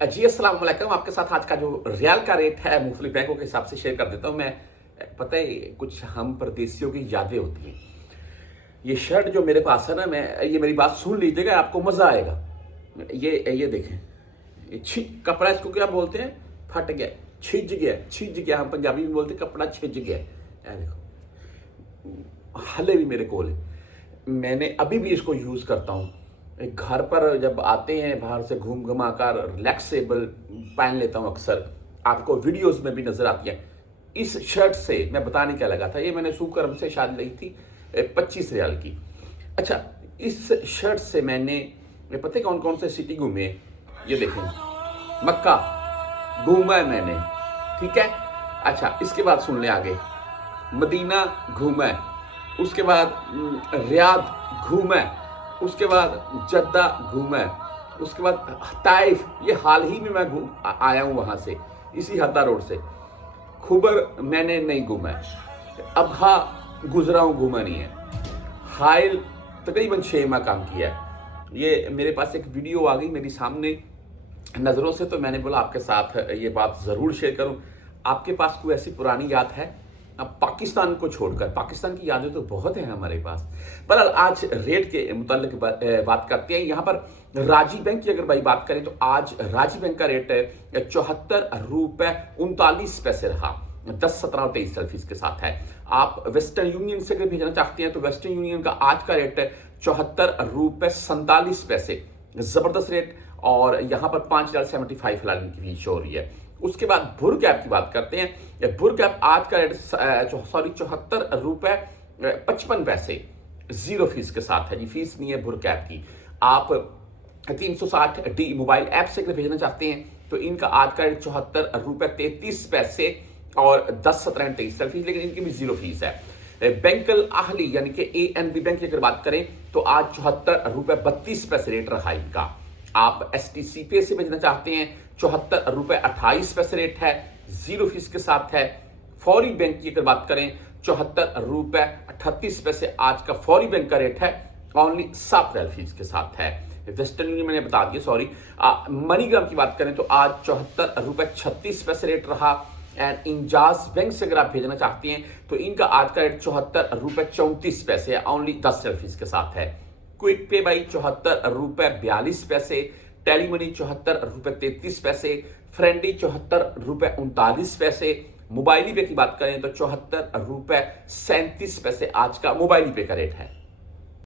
जी अस्सलाम वालेकुम। आपके साथ आज का जो रियाल का रेट है मुख्तलिफ बैंकों के हिसाब से शेयर कर देता हूँ मैं। पता है कुछ हम परदेसियों की यादें होती हैं। ये शर्ट जो मेरे पास है ना, मैं ये मेरी बात सुन लीजिएगा, आपको मज़ा आएगा। ये देखें, ये कपड़ा इसको क्या बोलते हैं? फट गया, छिज गया। हम पंजाबी में बोलते हैं कपड़ा छिज गया। ये देखो, हले भी मेरे कोल है। मैंने अभी भी इसको यूज़ करता हूँ। घर पर जब आते हैं बाहर से घूम घुमा कर रिलैक्सेबल पहन लेता हूँ अक्सर। आपको वीडियोस में भी नज़र आती है। इस शर्ट से मैं बताने क्या लगा था, ये मैंने सुकरम से शायद ली थी 25 रियाल की। अच्छा, इस शर्ट से मैंने पता है कौन कौन से सिटी घूमे? ये देखें, मक्का घूमा है मैंने, ठीक है। अच्छा, इसके बाद सुन ले आगे, मदीना घूमा है, उसके बाद रियाद घूमा है, उसके बाद जद्दा घूमा है, उसके बाद ताइफ, ये हाल ही में मैं आया हूँ वहाँ से, इसी हद्दा रोड से। खुबर मैंने नहीं घूमा है, अबहा गुजरा हूँ, घूमा नहीं है। हाइल तकरीबन 6 माह काम किया है। ये मेरे पास एक वीडियो आ गई मेरी सामने नज़रों से, तो मैंने बोला आपके साथ ये बात ज़रूर शेयर करूं। आपके पास कोई ऐसी पुरानी याद है? अब पाकिस्तान को छोड़कर, पाकिस्तान की यादें तो बहुत हैं हमारे पास। पर आज रेट के मुताल्लिक बात करते हैं। यहाँ पर राजी बैंक की अगर भाई बात करें तो आज राजी बैंक का रेट है 74 रुपये 39 पैसे रहा। 10, 17 और 23 सेल्फीज के साथ है। आप वेस्टर्न यूनियन से अगर भेजना चाहते हैं तो वेस्टर्न यूनियन का आज का रेट है 74 रुपये 47 पैसे। जबरदस्त रेट। और यहाँ पर 5.75 फिलहाल इनकी फीस हो रही है। उसके बाद भुर कैप की बात करते हैं। भुर कैप आज का रेट 74 रुपये 55 पैसे, 0 फीस के साथ है जी। फीस नहीं है भुर कैप की। आप 360D मोबाइल ऐप से अगर भेजना चाहते हैं तो इनका आज का रेट 74 रुपये 33 पैसे और 10, 17 और 23 फीस, लेकिन इनकी भी 0 फीस है। बैंकल आहली यानी कि ANB बैंक की अगर बात करें तो आज 74 रुपये 32 पैसे रेट रहा इनका। आप STCPay से भेजना चाहते हैं 74 रुपये 28 पैसे रेट है, 0 फीस के साथ है। फौरी बैंक की अगर बात करें 74 रुपये 38 पैसे आज का फौरी बैंक का रेट है, ओनली 7 रियाल फीस के साथ है। वेस्टर्न यूनियन मैंने बता दिया, सॉरी। मनीग्राम की बात करें तो आज 74 रुपये 36 पैसे रेट रहा। एंड इंजाज बैंक से अगर आप भेजना चाहते हैं तो इनका आज का रेट 74 रुपये 34 पैसे है, ओनली 10 रियाल फीस के साथ है। क्विक पे बाई 74 रुपये 42 पैसे, टेलीमनी 74 रुपये 33 पैसे, फ्रेंडी 74 रुपये 39 पैसे। मोबाइली पे की बात करें तो 74 रुपये 37 पैसे आज का मोबाइली पे का रेट है।